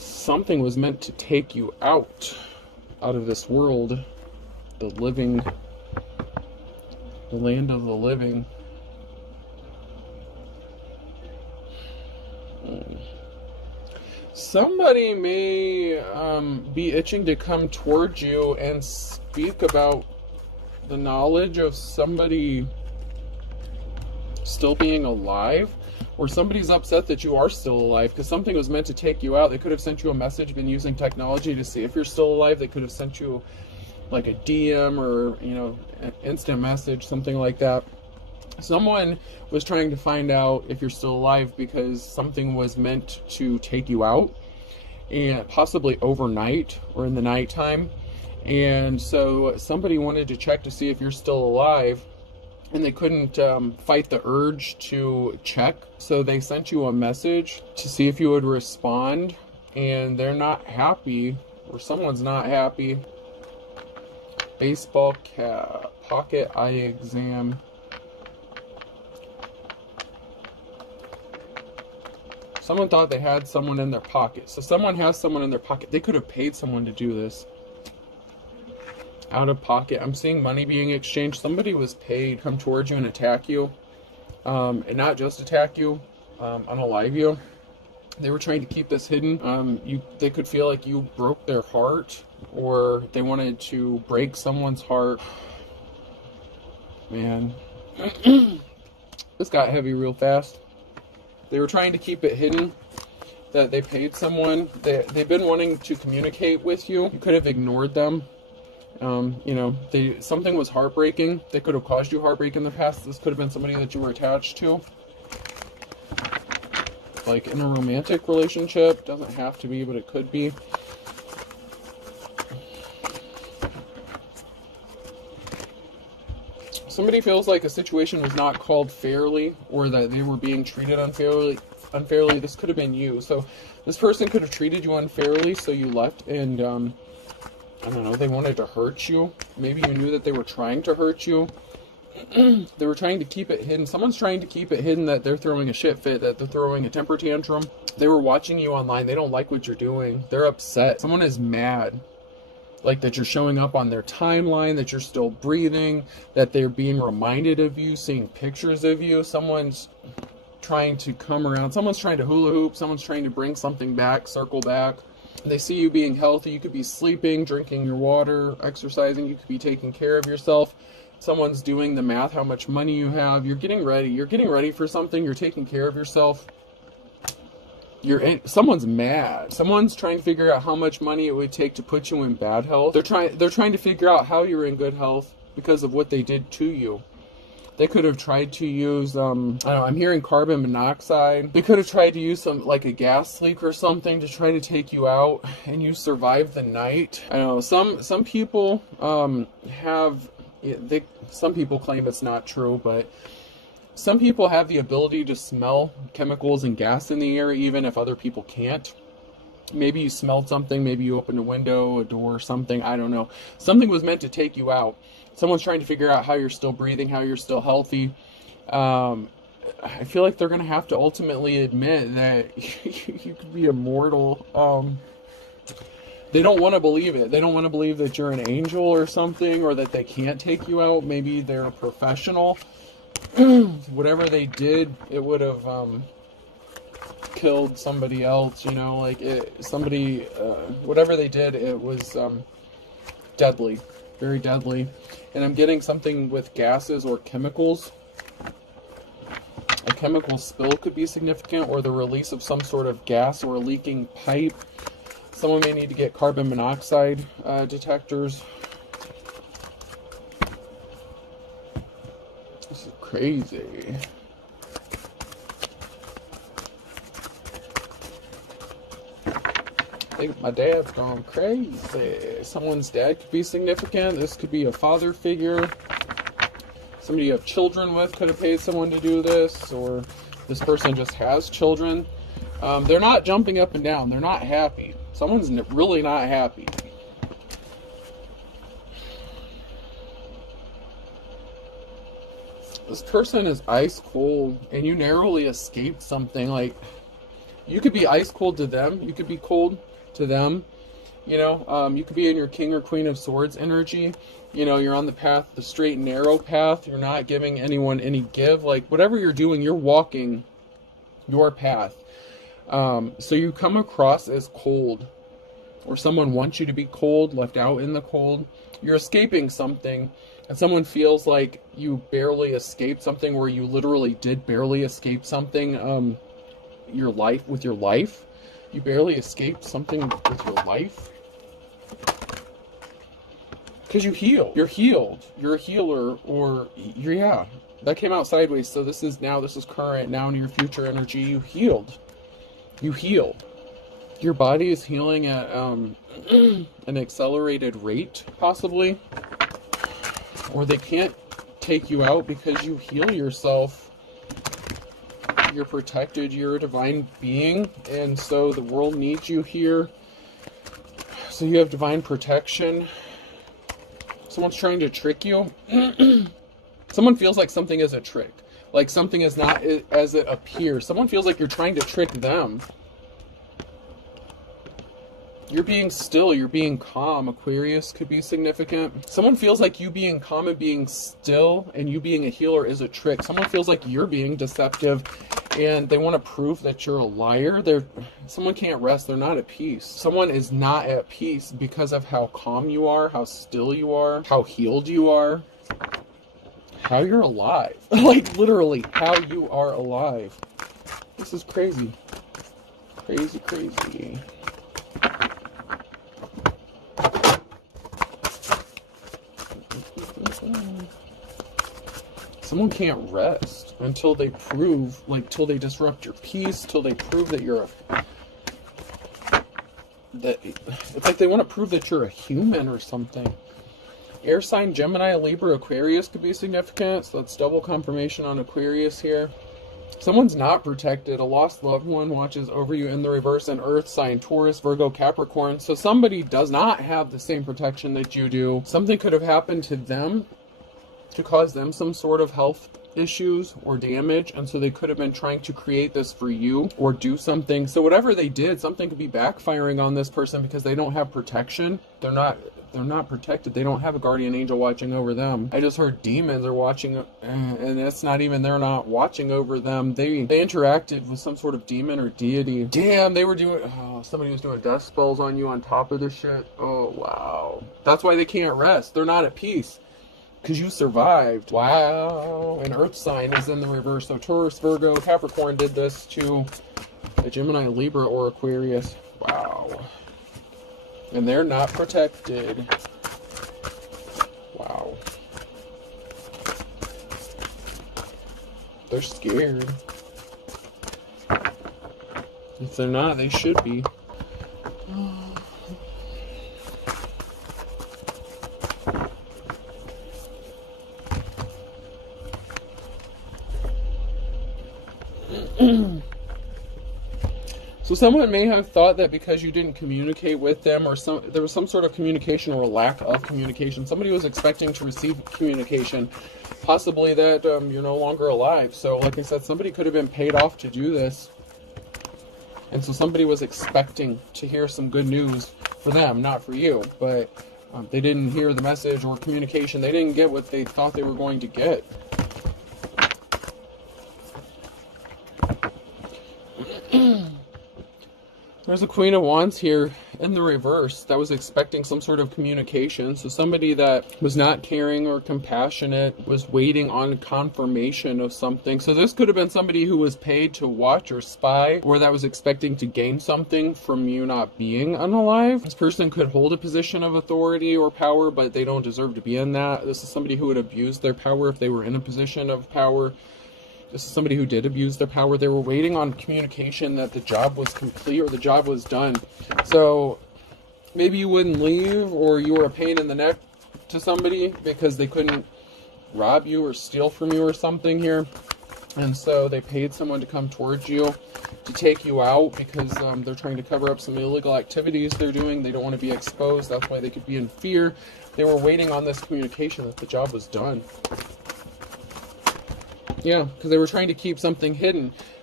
Something was meant to take you out of this world, the living, the land of the living. Somebody may be itching to come towards you and speak about the knowledge of somebody still being alive, or somebody's upset that you are still alive because something was meant to take you out. They could have sent you a message, been using technology to see if you're still alive. They could have sent you like a DM or, an instant message, something like that. Someone was trying to find out if you're still alive because something was meant to take you out, and possibly overnight or in the nighttime. And so somebody wanted to check to see if you're still alive, and they couldn't fight the urge to check. So they sent you a message to see if you would respond, and they're not happy, or someone's not happy. Baseball cap, pocket eye exam. Someone thought they had someone in their pocket. So someone has someone in their pocket. They could have paid someone to do this. Out of pocket. I'm seeing money being exchanged. Somebody was paid, come towards you and attack you. And not just attack you, unalive you. They were trying to keep this hidden. They could feel like you broke their heart, or they wanted to break someone's heart. Man. This got heavy real fast. They were trying to keep it hidden that they paid someone. They've been wanting to communicate with you. You could have ignored them. Something was heartbreaking. They could have caused you heartbreak in the past. This could have been somebody that you were attached to. Like in a romantic relationship. Doesn't have to be, but it could be. Somebody feels like a situation was not called fairly, or that they were being treated unfairly. This could have been you. So this person could have treated you unfairly, so you left, and I don't know, they wanted to hurt you. Maybe you knew that they were trying to hurt you. They were trying to keep it hidden. Someone's trying to keep it hidden that they're throwing a shit fit, that they're throwing a temper tantrum. They were watching you online. They don't like what you're doing. They're upset. Someone is mad. Like that you're showing up on their timeline, that you're still breathing, that they're being reminded of you, seeing pictures of you. Someone's trying to come around. Someone's trying to hula hoop. Someone's trying to bring something back, circle back. They see you being healthy. You could be sleeping, drinking your water, exercising. You could be taking care of yourself. Someone's doing the math, how much money you have. You're getting ready. You're getting ready for something. You're taking care of yourself. Someone's mad. Someone's trying to figure out how much money it would take to put you in bad health. They're trying to figure out how you're in good health because of what they did to you. They could have tried to use, I don't know, I'm hearing carbon monoxide. They could have tried to use like a gas leak or something to try to take you out, and you survived the night. I don't know, some people some people claim it's not true, but some people have the ability to smell chemicals and gas in the air, even if other people can't. Maybe you smelled something, maybe you opened a window, a door, something, I don't know. Something was meant to take you out. Someone's trying to figure out how you're still breathing, how you're still healthy. I feel like they're going to have to ultimately admit that you could be immortal. They don't want to believe it. They don't want to believe that you're an angel or something, or that they can't take you out. Maybe they're a professional. Whatever they did, it would have killed somebody else, whatever they did, it was deadly, very deadly. And I'm getting something with gases or chemicals. A chemical spill could be significant, or the release of some sort of gas or a leaking pipe. Someone may need to get carbon monoxide detectors. This is crazy. I think my dad's gone crazy. Someone's dad could be significant. This could be a father figure. Somebody you have children with could have paid someone to do this, or this person just has children. They're not jumping up and down. They're not happy. Someone's really not happy. This person is ice cold, and you narrowly escaped something. Like, You could be ice cold to them. You could be cold to them. You know, you could be in your King or Queen of Swords energy. You know, you're on the path, the straight and narrow path. You're not giving anyone any give. Like, whatever you're doing, you're walking your path. So you come across as cold, or someone wants you to be cold, left out in the cold. You're escaping something, and someone feels like you barely escaped something, where you literally did barely escape something. Your life. You barely escaped something with your life. Because you heal. You're healed. You're a healer, or yeah. That came out sideways, so this is current, now in your future energy. You healed. You healed. Your body is healing at an accelerated rate, possibly. Or they can't take you out because you heal yourself. You're protected. You're a divine being, and so the world needs you here. So you have divine protection. Someone's trying to trick you. Someone feels like something is a trick. Like something is not as it appears. Someone feels like you're trying to trick them. You're being still, you're being calm. Aquarius could be significant. Someone feels like you being calm and being still and you being a healer is a trick. Someone feels like you're being deceptive and they want to prove that you're a liar. Someone can't rest. They're not at peace. Someone is not at peace because of how calm you are, how still you are, how healed you are, how you're alive. Like, literally, how you are alive. This is crazy. Crazy, crazy. Someone can't rest until they prove, like, till they disrupt your peace, till they prove that you're it's like they want to prove that you're a human or something. Air sign, Gemini, Libra, Aquarius could be significant. So that's double confirmation on Aquarius here. Someone's not protected. A lost loved one watches over you in the reverse. An earth sign, Taurus, Virgo, Capricorn. So somebody does not have the same protection that you do. Something could have happened to them to cause them some sort of health issues or damage, and so they could have been trying to create this for you or do something. So whatever they did, something could be backfiring on this person because they don't have protection. They're not protected. They don't have a guardian angel watching over them. I just heard demons are watching, and it's not even, they're not watching over them. They interacted with some sort of demon or deity. Damn, they were doing, somebody was doing death spells on you on top of this shit. Oh, wow. That's why they can't rest. They're not at peace. Because you survived. Wow. An earth sign is in the reverse. So Taurus, Virgo, Capricorn did this to a Gemini, Libra, or Aquarius. Wow. And they're not protected. Wow. They're scared. If they're not, they should be. So someone may have thought that because you didn't communicate with them, or there was some sort of communication or lack of communication, somebody was expecting to receive communication, possibly that you're no longer alive. So like I said, somebody could have been paid off to do this. And so somebody was expecting to hear some good news for them, not for you. But they didn't hear the message or communication. They didn't get what they thought they were going to get. There's a Queen of Wands here in the reverse that was expecting some sort of communication. So somebody that was not caring or compassionate was waiting on confirmation of something. So this could have been somebody who was paid to watch or spy, or that was expecting to gain something from you not being unalive. This person could hold a position of authority or power, but they don't deserve to be in that. This is somebody who would abuse their power if they were in a position of power. This is somebody who did abuse their power. They were waiting on communication that the job was complete or the job was done. So maybe you wouldn't leave, or you were a pain in the neck to somebody because they couldn't rob you or steal from you or something here. And so they paid someone to come towards you to take you out because they're trying to cover up some illegal activities they're doing. They don't want to be exposed. That's why they could be in fear. They were waiting on this communication that the job was done. Yeah, because they were trying to keep something hidden.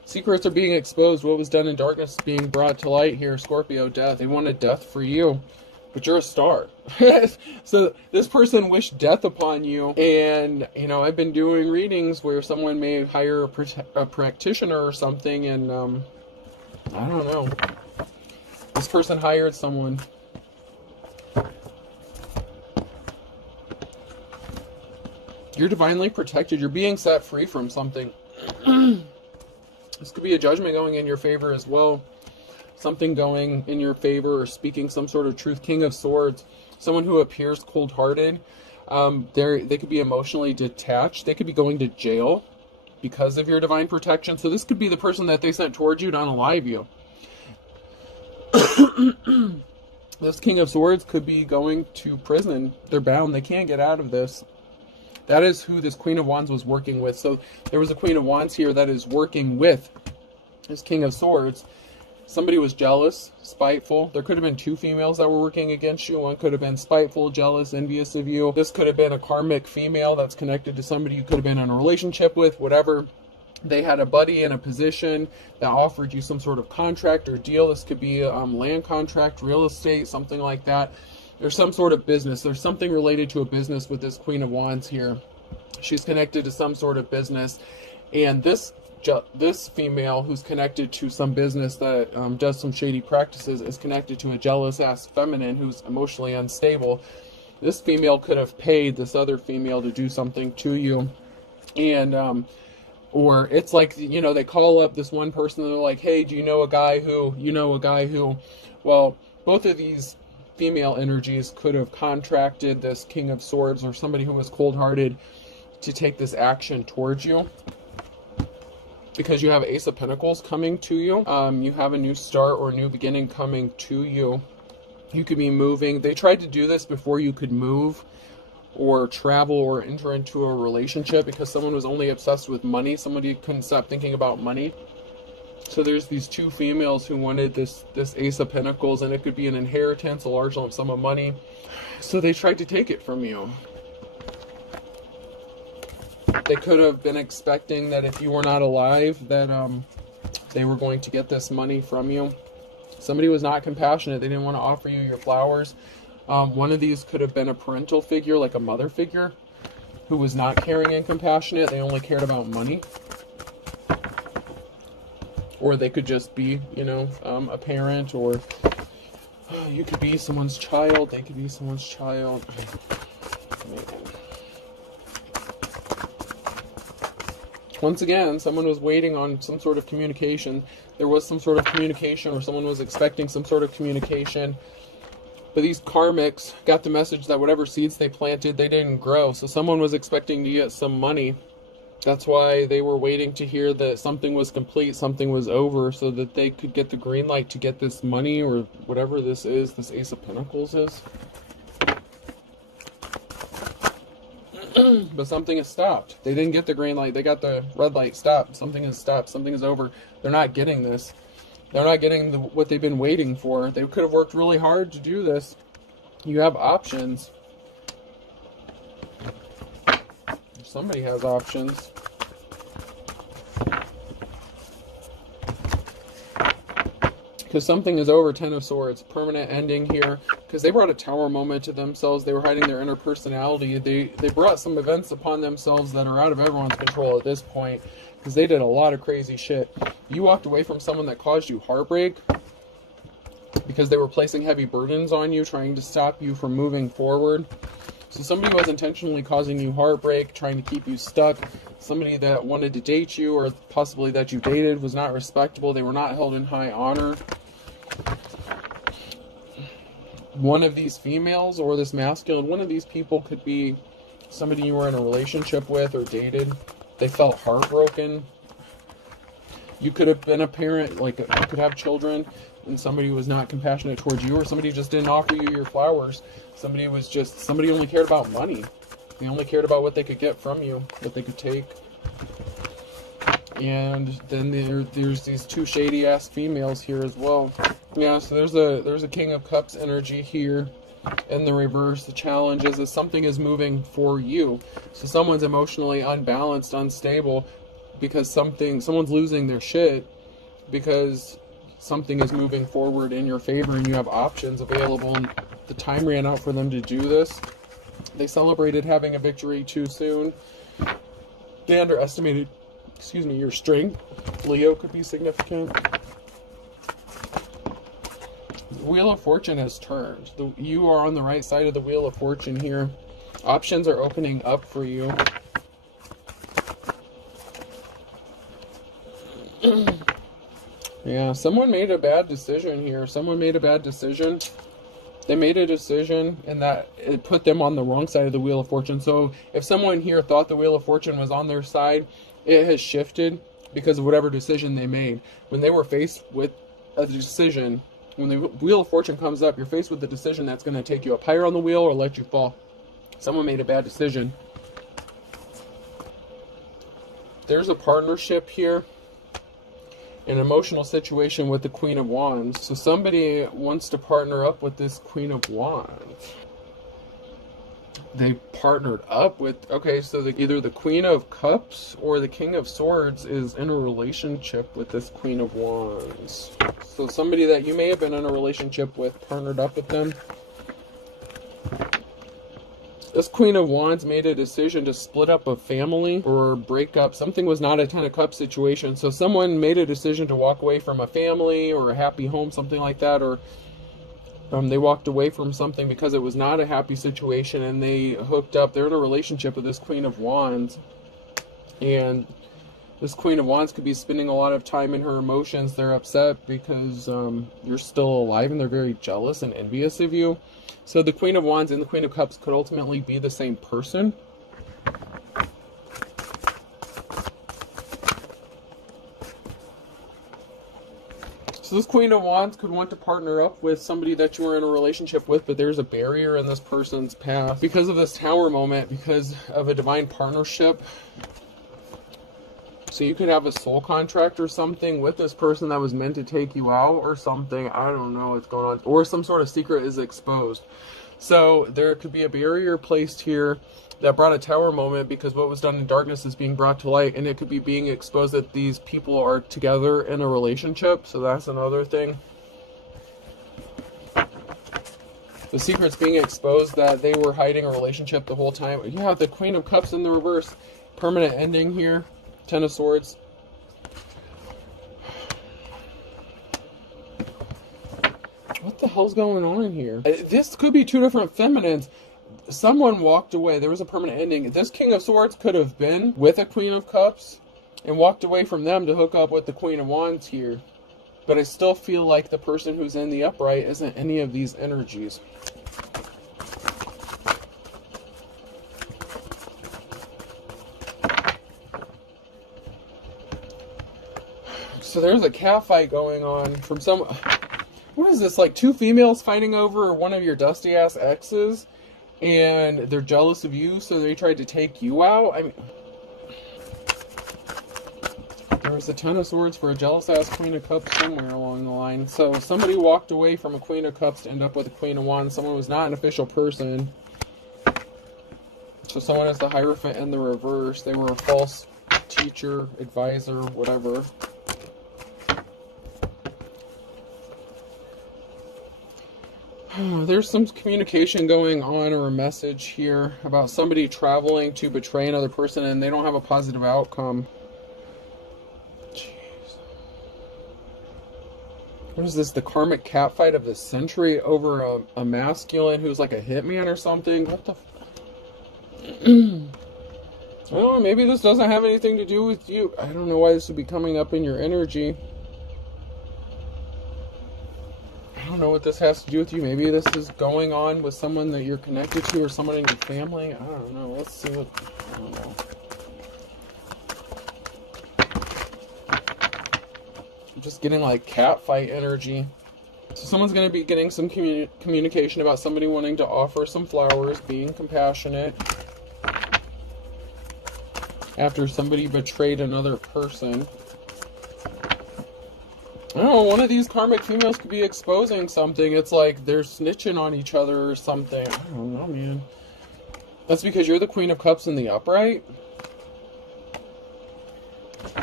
Secrets are being exposed. What was done in darkness is being brought to light here. Scorpio, death. They wanted death for you, but you're a star. So this person wished death upon you. And, you know, I've been doing readings where someone may hire a practitioner or something. And, I don't know. This person hired someone. You're divinely protected. You're being set free from something. This could be a judgment going in your favor as well. Something going in your favor or speaking some sort of truth. King of Swords. Someone who appears cold-hearted. They could be emotionally detached. They could be going to jail because of your divine protection. So this could be the person that they sent towards you to unalive you. This King of Swords could be going to prison. They're bound. They can't get out of this. That is who this Queen of Wands was working with. So there was a Queen of Wands here that is working with this King of Swords. Somebody was jealous, spiteful. There could have been two females that were working against you. One could have been spiteful, jealous, envious of you. This could have been a karmic female that's connected to somebody you could have been in a relationship with, whatever. They had a buddy in a position that offered you some sort of contract or deal. This could be a land contract, real estate, something like that. There's some sort of business. There's something related to a business with this Queen of Wands here. She's connected to some sort of business. And this female who's connected to some business that does some shady practices is connected to a jealous-ass feminine who's emotionally unstable. This female could have paid this other female to do something to you. And, or it's like, you know, they call up this one person and they're like, hey, do you know a guy who, well, both of these female energies could have contracted this King of Swords or somebody who was cold-hearted to take this action towards you. Because you have Ace of Pentacles coming to you. You have a new start or a new beginning coming to you. You could be moving. They tried to do this before you could move or travel or enter into a relationship because someone was only obsessed with money. Somebody couldn't stop thinking about money. So there's these two females who wanted this Ace of Pentacles, and it could be an inheritance, a large lump sum of money. So they tried to take it from you. They could have been expecting that if you were not alive, that they were going to get this money from you. Somebody was not compassionate. They didn't want to offer you your flowers. One of these could have been a parental figure, like a mother figure, who was not caring and compassionate. They only cared about money. Or they could just be, you know, a parent, or you could be someone's child. They could be someone's child. Once again, someone was waiting on some sort of communication. There was some sort of communication, or someone was expecting some sort of communication. But these karmics got the message that whatever seeds they planted, they didn't grow. So someone was expecting to get some money. That's why they were waiting to hear that something was complete, something was over, so that they could get the green light to get this money, or whatever this is, this Ace of Pentacles is. But something has stopped. They didn't get the green light. They got the red light. Stop. Something has stopped. Something is over. They're not getting this. They're not getting what they've been waiting for. They could have worked really hard to do this. You have options. Somebody has options. Because something is over. 10 of Swords. Permanent ending here. Because they brought a tower moment to themselves. They were hiding their inner personality. They brought some events upon themselves that are out of everyone's control at this point. Because they did a lot of crazy shit. You walked away from someone that caused you heartbreak. Because they were placing heavy burdens on you. Trying to stop you from moving forward. So somebody was intentionally causing you heartbreak. Trying to keep you stuck. Somebody that wanted to date you, or possibly that you dated, was not respectable. They were not held in high honor. One of these females or this masculine, one of these people could be somebody you were in a relationship with or dated. They felt heartbroken. You could have been a parent, like you could have children, and somebody was not compassionate towards you, or somebody just didn't offer you your flowers. Somebody only cared about money. They only cared about what they could get from you, what they could take. And then there's these two shady ass females here as well. Yeah, so there's a King of Cups energy here in the reverse. The challenge is that something is moving for you. So someone's emotionally unbalanced, unstable. because someone's losing their shit because something is moving forward in your favor and you have options available, and the time ran out for them to do this. They celebrated having a victory too soon. They underestimated, your strength. Leo could be significant. The Wheel of Fortune has turned. You are on the right side of the Wheel of Fortune here. Options are opening up for you. Yeah, someone made a bad decision here. Someone made a bad decision. They made a decision, and that it put them on the wrong side of the Wheel of Fortune. So if someone here thought the Wheel of Fortune was on their side, it has shifted because of whatever decision they made. When they were faced with a decision, when the Wheel of Fortune comes up, you're faced with the decision that's going to take you up higher on the wheel or let you fall. Someone made a bad decision. There's a partnership here. An emotional situation with the Queen of Wands. So somebody wants to partner up with this Queen of Wands. They partnered up with, okay, so either the Queen of Cups or the King of Swords is in a relationship with this Queen of Wands. So somebody that you may have been in a relationship with partnered up with them. This Queen of Wands made a decision to split up a family or break up. Something was not a Ten of Cups situation. So someone made a decision to walk away from a family or a happy home, something like that. Or they walked away from something because it was not a happy situation and they hooked up. They're in a relationship with this Queen of Wands. And this Queen of Wands could be spending a lot of time in her emotions. They're upset because you're still alive and they're very jealous and envious of you. So the Queen of Wands and the Queen of Cups could ultimately be the same person. So this Queen of Wands could want to partner up with somebody that you were in a relationship with, but there's a barrier in this person's path. Because of this Tower moment, because of a divine partnership. So you could have a soul contract or something with this person that was meant to take you out or something. I don't know what's going on. Or some sort of secret is exposed. So there could be a barrier placed here that brought a Tower moment because what was done in darkness is being brought to light. And it could be being exposed that these people are together in a relationship. So that's another thing. The secret's being exposed that they were hiding a relationship the whole time. You have the Queen of Cups in the reverse. Permanent ending here. Ten of Swords. What the hell's going on here? This could be two different feminines. Someone walked away. There was a permanent ending. This King of Swords could have been with a Queen of Cups and walked away from them to hook up with the Queen of Wands here. But I still feel like the person who's in the upright isn't any of these energies. So there's a cat fight going on from some... What is this, like two females fighting over one of your dusty ass exes? And they're jealous of you, so they tried to take you out? I mean... There was a Ten of Swords for a jealous ass Queen of Cups somewhere along the line. So somebody walked away from a Queen of Cups to end up with a Queen of Wands. Someone was not an official person. So someone is the Hierophant in the reverse. They were a false teacher, advisor, whatever. There's some communication going on or a message here about somebody traveling to betray another person and they don't have a positive outcome. Jeez. What is this? The karmic catfight of the century over a masculine who's like a hitman or something? What the... Well, maybe this doesn't have anything to do with you. I don't know why this would be coming up in your energy. I don't know what this has to do with you. Maybe this is going on with someone that you're connected to or someone in your family. I don't know. Let's see what... I don't know. I'm just getting like catfight energy. So someone's going to be getting some communication about somebody wanting to offer some flowers, being compassionate. After somebody betrayed another person. I don't know, one of these karmic females could be exposing something. It's like they're snitching on each other or something. I don't know, man. That's because you're the Queen of Cups in the upright?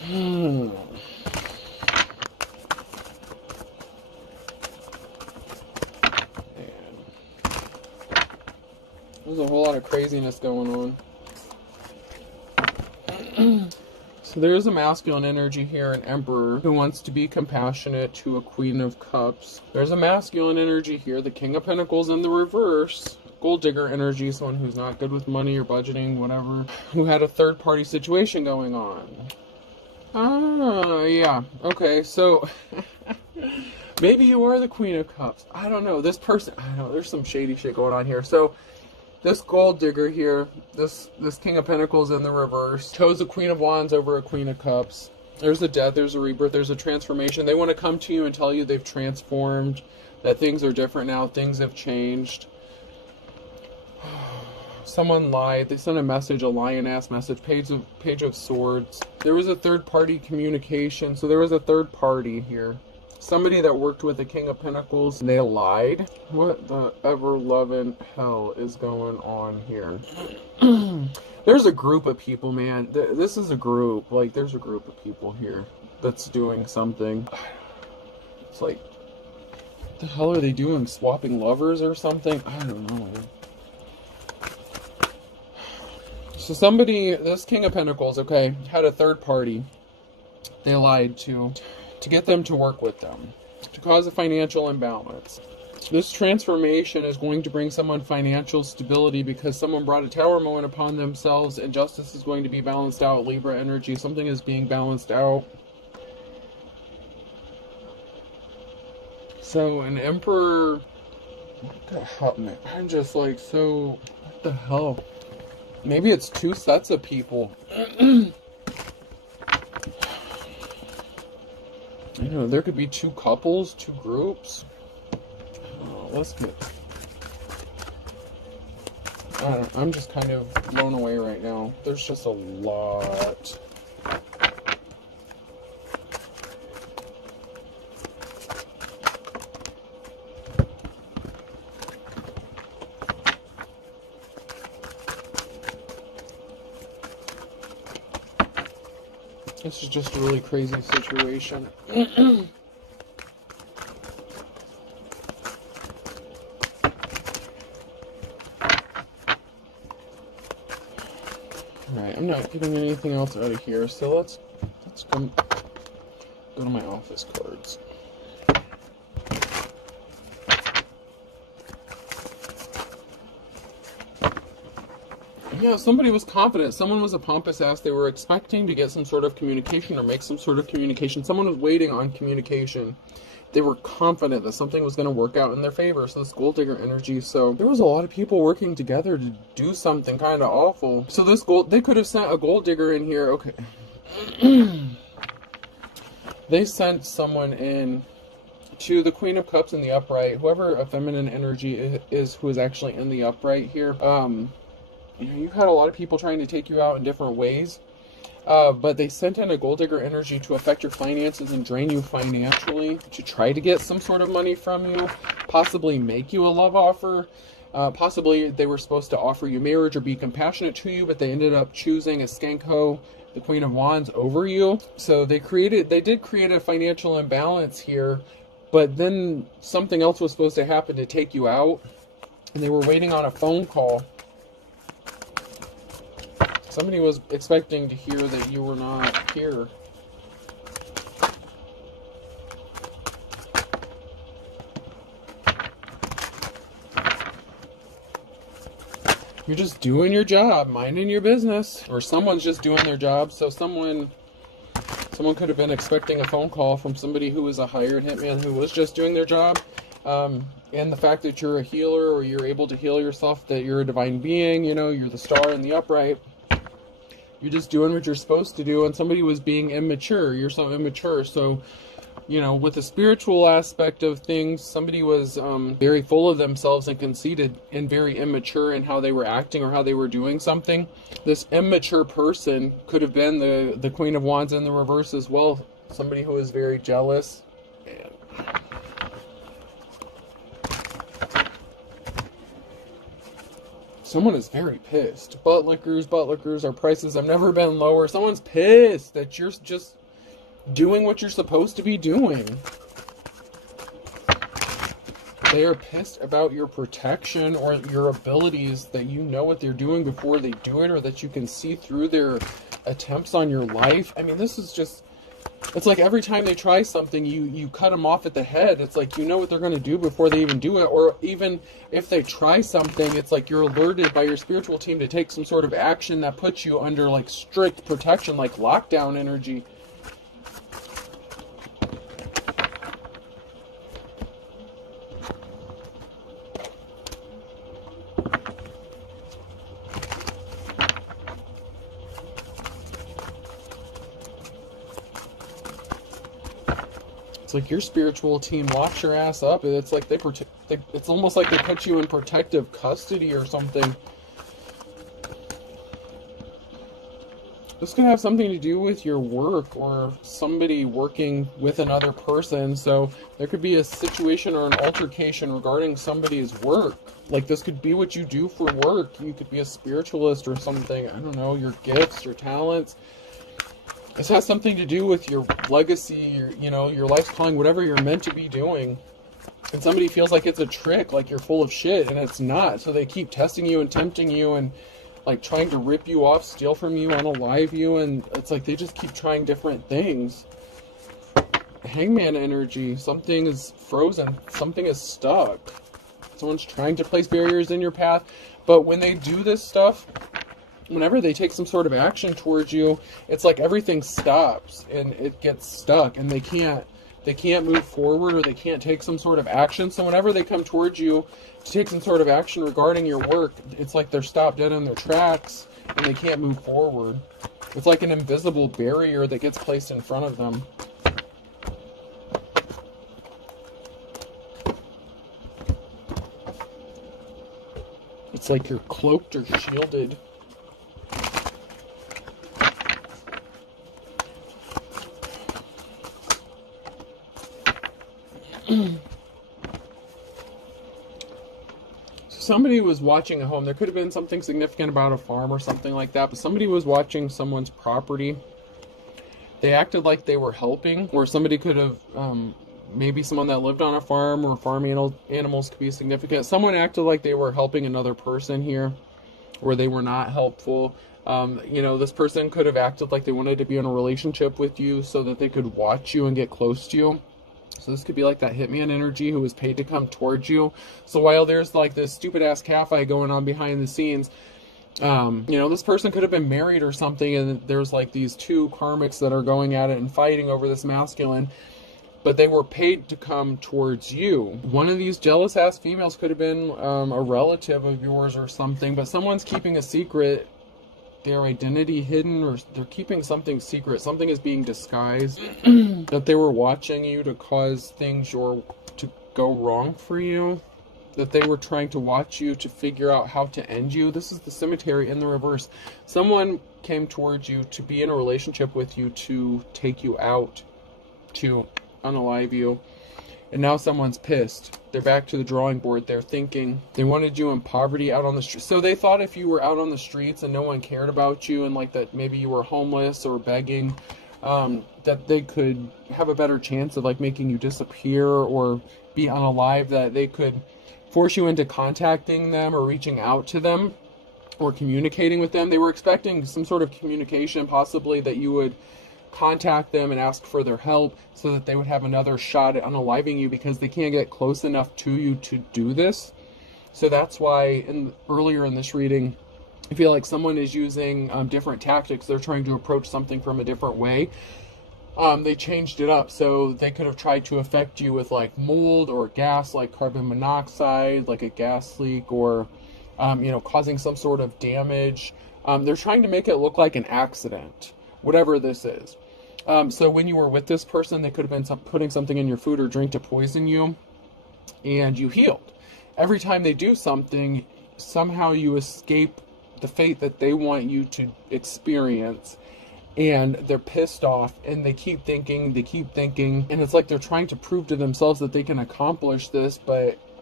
Man. There's a whole lot of craziness going on. So there's a masculine energy here, an emperor who wants to be compassionate to a queen of cups. There's a masculine energy here, the king of pentacles in the reverse. Gold digger energy, someone who's not good with money or budgeting, whatever, who had a third party situation going on. Yeah. Okay, so maybe you are the queen of cups. I don't know. This person, I don't know, there's some shady shit going on here. So this gold digger here, this king of pentacles in the reverse, chose a queen of wands over a queen of cups. There's a death, there's a rebirth, there's a transformation. They want to come to you and tell you they've transformed, that things are different now, things have changed. Someone lied. They sent a message, a lion-ass message, page of swords. There was a third-party communication, so there was a third party here. Somebody that worked with the King of Pentacles, they lied. What the ever-loving hell is going on here? There's a group of people, man. This is a group. Like, there's a group of people here that's doing something. It's like, what the hell are they doing? Swapping lovers or something? I don't know, man. So somebody, this King of Pentacles, okay, had a third party they lied to get them to work with them, to cause a financial imbalance. This transformation is going to bring someone financial stability because someone brought a tower moment upon themselves, and justice is going to be balanced out. Libra energy, something is being balanced out. So an emperor, what the hell, man? I'm just like, so, what the hell? Maybe it's two sets of people. You know, there could be two couples, two groups. Oh, let's get... I don't know, I'm just kind of blown away right now. There's just a lot. This is just a really crazy situation. Alright, I'm not getting anything else out of here, so let's go to my office cards. Yeah, somebody was confident. Someone was a pompous ass. They were expecting to get some sort of communication or make some sort of communication. Someone was waiting on communication. They were confident that something was going to work out in their favor. So this gold digger energy. So there was a lot of people working together to do something kind of awful. So this they could have sent a gold digger in here. Okay. They sent someone in to the Queen of Cups in the upright. Whoever a feminine energy is who is actually in the upright here. You know, you've had a lot of people trying to take you out in different ways, but they sent in a gold digger energy to affect your finances and drain you financially, to try to get some sort of money from you, possibly make you a love offer. Possibly they were supposed to offer you marriage or be compassionate to you, but they ended up choosing a skanko, the Queen of Wands, over you. So they did create a financial imbalance here, but then something else was supposed to happen to take you out, and they were waiting on a phone call. Somebody was expecting to hear that you were not here. You're just doing your job, minding your business. Or someone's just doing their job. So someone could have been expecting a phone call from somebody who was a hired hitman who was just doing their job. And the fact that you're a healer, or you're able to heal yourself, that you're a divine being, you know, you're the star in the upright. You're just doing what you're supposed to do, and somebody was being immature. You're so immature. So, you know, with the spiritual aspect of things, somebody was very full of themselves and conceited and very immature in how they were acting or how they were doing something. This immature person could have been the Queen of Wands in the reverse as well. Somebody who was very jealous. Man. Someone is very pissed. Butt lickers, our prices have never been lower. Someone's pissed that you're just doing what you're supposed to be doing. They are pissed about your protection or your abilities, that you know what they're doing before they do it, or that you can see through their attempts on your life. I mean, this is just, it's like every time they try something, you cut them off at the head. It's like you know what they're going to do before they even do it. Or even if they try something, it's like you're alerted by your spiritual team to take some sort of action that puts you under like strict protection, like lockdown energy. It's like your spiritual team locks your ass up, and it's like it's almost like they put you in protective custody or something. This could have something to do with your work or somebody working with another person. So there could be a situation or an altercation regarding somebody's work. Like this could be what you do for work. You could be a spiritualist or something. I don't know, your gifts, your talents. This has something to do with your legacy, your life's calling, whatever you're meant to be doing. And somebody feels like it's a trick, like you're full of shit, and it's not. So they keep testing you and tempting you and like trying to rip you off, steal from you, unalive you, and it's like they just keep trying different things. Hangman energy. Something is frozen. Something is stuck. Someone's trying to place barriers in your path. But when they do this stuff, whenever they take some sort of action towards you, it's like everything stops and it gets stuck, and they can't move forward, or they can't take some sort of action. So whenever they come towards you to take some sort of action regarding your work, it's like they're stopped dead in their tracks and they can't move forward. It's like an invisible barrier that gets placed in front of them. It's like you're cloaked or shielded. Somebody was watching a home. There could have been something significant about a farm or something like that, but somebody was watching someone's property. They acted like they were helping, or somebody could have, maybe someone that lived on a farm, or farm animals could be significant. Someone acted like they were helping another person here, or they were not helpful. This person could have acted like they wanted to be in a relationship with you so that they could watch you and get close to you. So this could be like that hitman energy who was paid to come towards you. So while there's like this stupid ass catfight going on behind the scenes, this person could have been married or something, and there's like these two karmics that are going at it and fighting over this masculine, but they were paid to come towards you. One of these jealous ass females could have been a relative of yours or something, but someone's keeping a secret, their identity hidden, or they're keeping something secret. Something is being disguised. That they were watching you to cause things to go wrong for you. That they were trying to watch you to figure out how to end you. This is the cemetery in the reverse. Someone came towards you to be in a relationship with you, to take you out, to unalive you. And now someone's pissed. They're back to the drawing board. They're thinking they wanted you in poverty out on the street. So they thought if you were out on the streets and no one cared about you, and like that maybe you were homeless or begging, that they could have a better chance of like making you disappear or be unalive, that they could force you into contacting them or reaching out to them or communicating with them. They were expecting some sort of communication, possibly that you would contact them and ask for their help so that they would have another shot at unaliving you, because they can't get close enough to you to do this. So that's why earlier in this reading, I feel like someone is using different tactics. They're trying to approach something from a different way. They changed it up, so they could have tried to affect you with like mold or gas, like carbon monoxide, like a gas leak, or causing some sort of damage. They're trying to make it look like an accident, whatever this is. So when you were with this person, they could have been putting something in your food or drink to poison you, and you healed. Every time they do something, somehow you escape the fate that they want you to experience, and they're pissed off, and they keep thinking, and it's like they're trying to prove to themselves that they can accomplish this, but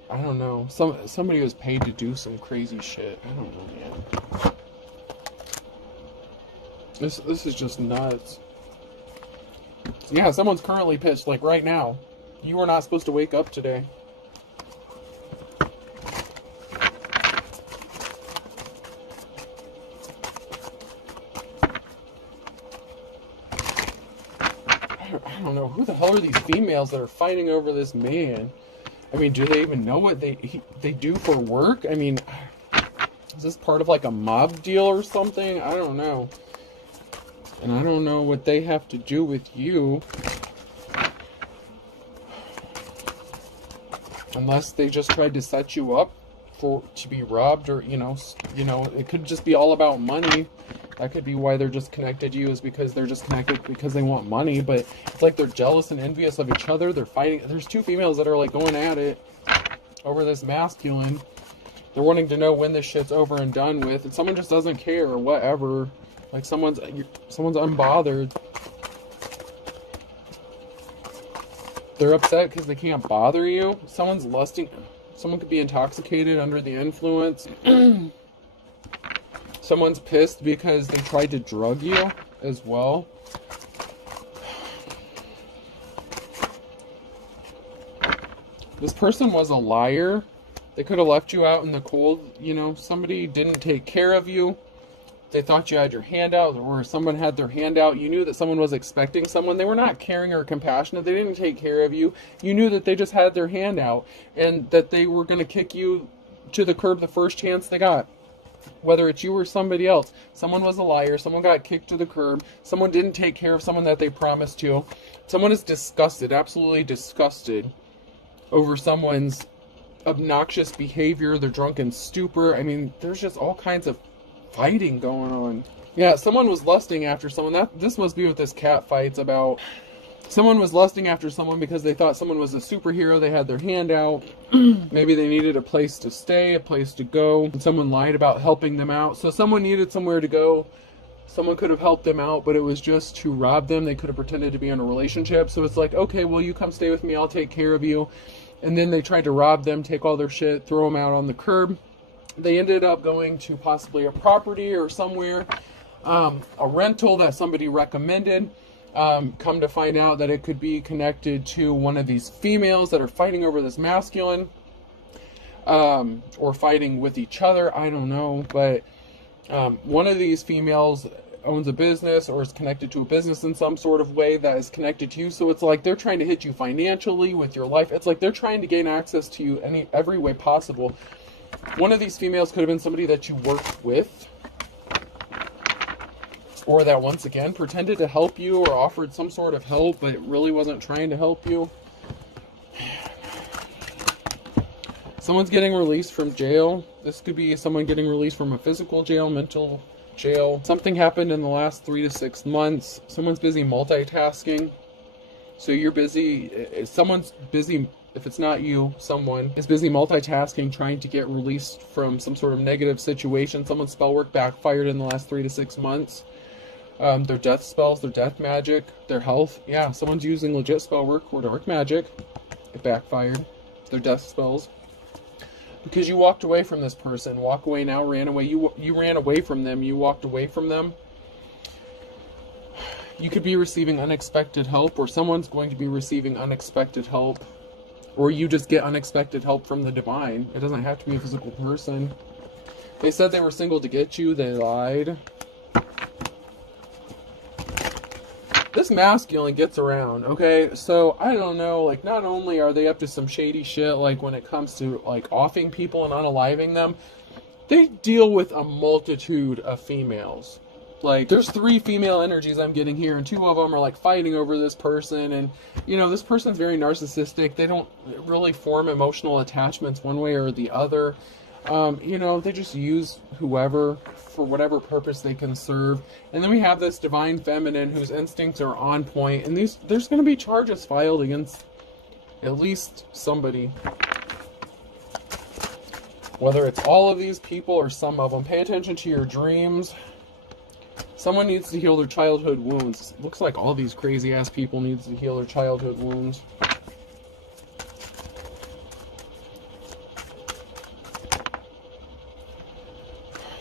I don't know. Somebody was paid to do some crazy shit. I don't know, man. This is just nuts. Yeah, someone's currently pissed, like right now. You were not supposed to wake up today. I don't know. Who the hell are these females that are fighting over this man? I mean, do they even know what they do for work? I mean, is this part of like a mob deal or something? I don't know. And I don't know what they have to do with you. Unless they just tried to set you up to be robbed, or you know, it could just be all about money. That could be why they're just connected to you, is because they're just connected because they want money. But it's like they're jealous and envious of each other. They're fighting. There's two females that are like going at it over this masculine. They're wanting to know when this shit's over and done with, and someone just doesn't care or whatever. Like someone's unbothered. They're upset because they can't bother you. Someone's lusting. Someone could be intoxicated under the influence. Someone's pissed because they tried to drug you as well. This person was a liar. They could have left you out in the cold. You know, somebody didn't take care of you. They thought you had your hand out, or someone had their hand out. You knew that someone was expecting someone. They were not caring or compassionate. They didn't take care of you. You knew that they just had their hand out, and that they were going to kick you to the curb the first chance they got. Whether it's you or somebody else. Someone was a liar. Someone got kicked to the curb. Someone didn't take care of someone that they promised to. Someone is disgusted, absolutely disgusted, over someone's obnoxious behavior, their drunken stupor. I mean, there's just all kinds of fighting going on. Yeah, someone was lusting after someone. This must be what this cat fight's about. Someone was lusting after someone because they thought someone was a superhero. They had their hand out. Maybe they needed a place to stay, a place to go. And someone lied about helping them out. So someone needed somewhere to go. Someone could have helped them out, but it was just to rob them. They could have pretended to be in a relationship. So it's like, okay, well, you come stay with me. I'll take care of you. And then they tried to rob them, take all their shit, throw them out on the curb. They ended up going to possibly a property or somewhere, a rental that somebody recommended. Come to find out that it could be connected to one of these females that are fighting over this masculine, or fighting with each other. I don't know, but one of these females owns a business or is connected to a business in some sort of way that is connected to you. So it's like they're trying to hit you financially with your life. It's like they're trying to gain access to you every way possible. One of these females could have been somebody that you worked with, or that once again pretended to help you or offered some sort of help, but it really wasn't trying to help you. Someone's getting released from jail. This could be someone getting released from a physical jail, mental jail. Something happened in the last 3 to 6 months. Someone's busy multitasking. So you're busy. Someone's busy. If it's not you, someone is busy multitasking, trying to get released from some sort of negative situation. Someone's spell work backfired in the last 3 to 6 months. Their death spells, their death magic, their health. Yeah, someone's using legit spell work or dark magic. It backfired. Their death spells. Because you walked away from this person. Walk away now, ran away. You ran away from them. You walked away from them. You could be receiving unexpected help, or someone's going to be receiving unexpected help. Or you just get unexpected help from the divine. It doesn't have to be a physical person. They said they were single to get you. They lied. This masculine gets around, okay? So, I don't know, like, not only are they up to some shady shit, like, when it comes to, like, offing people and unaliving them, they deal with a multitude of females. Like, there's 3 female energies I'm getting here, and 2 of them are, like, fighting over this person, and, you know, this person's very narcissistic. They don't really form emotional attachments one way or the other. You know, they just use whoever for whatever purpose they can serve. And then we have this divine feminine whose instincts are on point, and there's going to be charges filed against at least somebody. Whether it's all of these people or some of them. Pay attention to your dreams. Someone needs to heal their childhood wounds. Looks like all these crazy ass people need to heal their childhood wounds.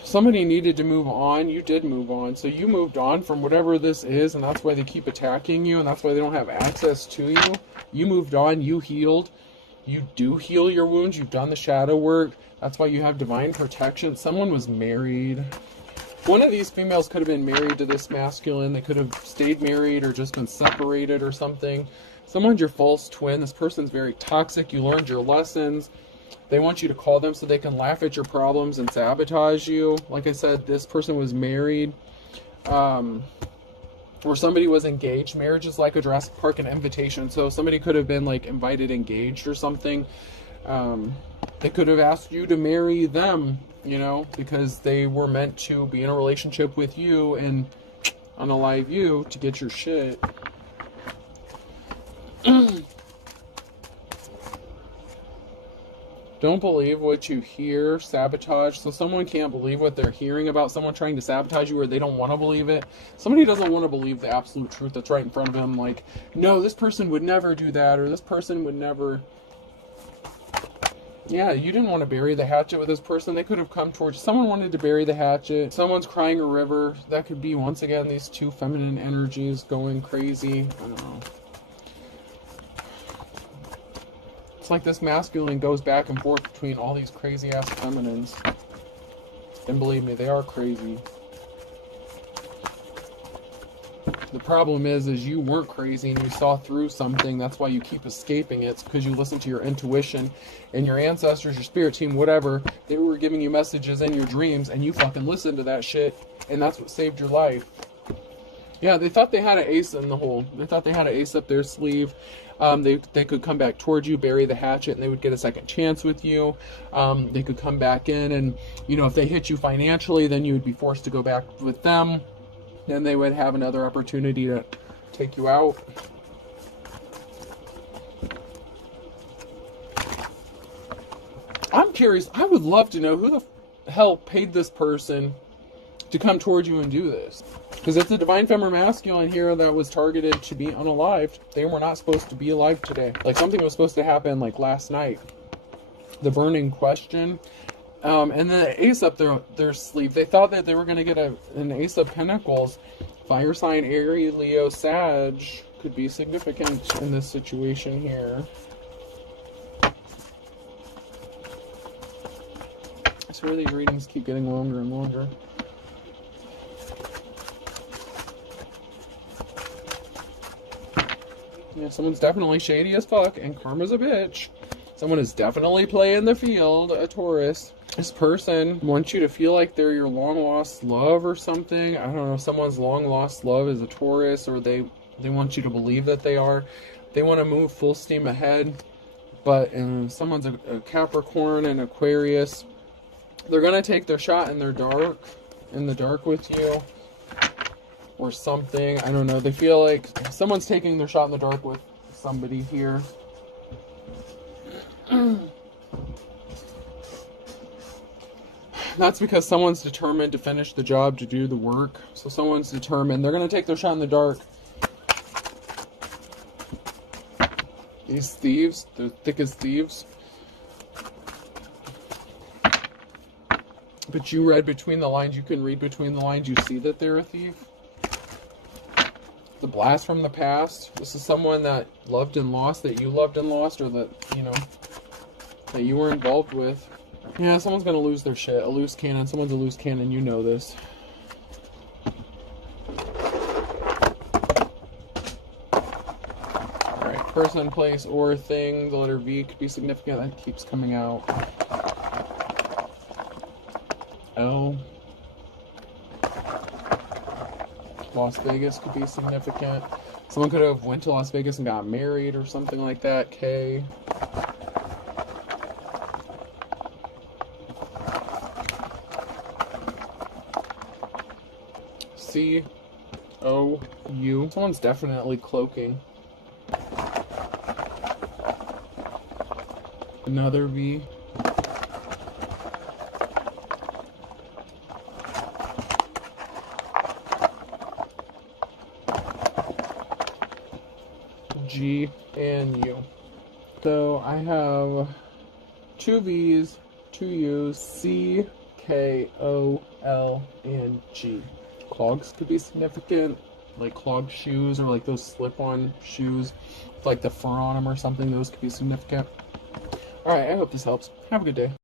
somebody needed to move on. You did move on. So you moved on from whatever this is, and that's why they keep attacking you, and that's why they don't have access to you. You moved on. You healed. You do heal your wounds. You've done the shadow work. That's why you have divine protection. Someone was married. One of these females could have been married to this masculine. They could have stayed married or just been separated or something. Someone's your false twin. This person's very toxic. You learned your lessons. They want you to call them so they can laugh at your problems and sabotage you. Like I said, this person was married. Or somebody was engaged. Marriage is like a Jurassic Park, an invitation. So somebody could have been like invited, engaged or something. They could have asked you to marry them, you know, because they were meant to be in a relationship with you and unalive you to get your shit. Don't believe what you hear. Sabotage. So someone can't believe what they're hearing about someone trying to sabotage you, or they don't want to believe it. Somebody doesn't want to believe the absolute truth that's right in front of them. Like, no, this person would never do that, or this person would never... Yeah, you didn't want to bury the hatchet with this person. They could have come towards you. Someone wanted to bury the hatchet. Someone's crying a river. That could be, once again, these two feminine energies going crazy. I don't know. It's like this masculine goes back and forth between all these crazy ass feminines. And believe me, they are crazy. The problem is you weren't crazy and you saw through something. That's why you keep escaping it. It's because you listen to your intuition and your ancestors, your spirit team, whatever. They were giving you messages in your dreams and you fucking listened to that shit. And that's what saved your life. Yeah, they thought they had an ace in the hole. They thought they had an ace up their sleeve. They could come back towards you, bury the hatchet, and they would get a second chance with you. They could come back in and, you know, if they hit you financially, then you would be forced to go back with them. Then they would have another opportunity to take you out. I'm curious. I would love to know who the hell paid this person to come towards you and do this. Because it's a divine feminine masculine here that was targeted to be unalived. They were not supposed to be alive today. Like, something was supposed to happen like last night. The burning question. And the ace up their sleeve. They thought that they were going to get an ace of pentacles. Fire sign, Aries, Leo, Sag could be significant in this situation here. I swear these readings keep getting longer and longer. Yeah, someone's definitely shady as fuck, and karma's a bitch. Someone is definitely playing the field, a Taurus. This person wants you to feel like they're your long-lost love or something. I don't know, someone's long-lost love is a Taurus, or they want you to believe that they are. They want to move full steam ahead, but someone's a Capricorn and Aquarius. They're going to take their shot in the dark with you. Or something. I don't know. They feel like someone's taking their shot in the dark with somebody here. That's because someone's determined to finish the job, to do the work. So someone's determined. They're going to take their shot in the dark. These thieves, they're thick as thieves. But you read between the lines. You can read between the lines. You see that they're a thief. The blast from the past. This is someone that loved and lost, that you loved and lost, or that, you know, that you were involved with. Yeah, someone's gonna lose their shit. A loose cannon. Someone's a loose cannon. You know this. Alright, person, place, or thing. The letter V could be significant. That keeps coming out. L. Las Vegas could be significant. Someone could have went to Las Vegas and got married or something like that. K. C. O. U. Someone's definitely cloaking. Another V. G, and U. So I have 2 V's, 2 U's, C, K-O-L and G. Clogs could be significant, like clogged shoes or like those slip-on shoes with like the fur on them or something. Those could be significant. Alright, I hope this helps. Have a good day.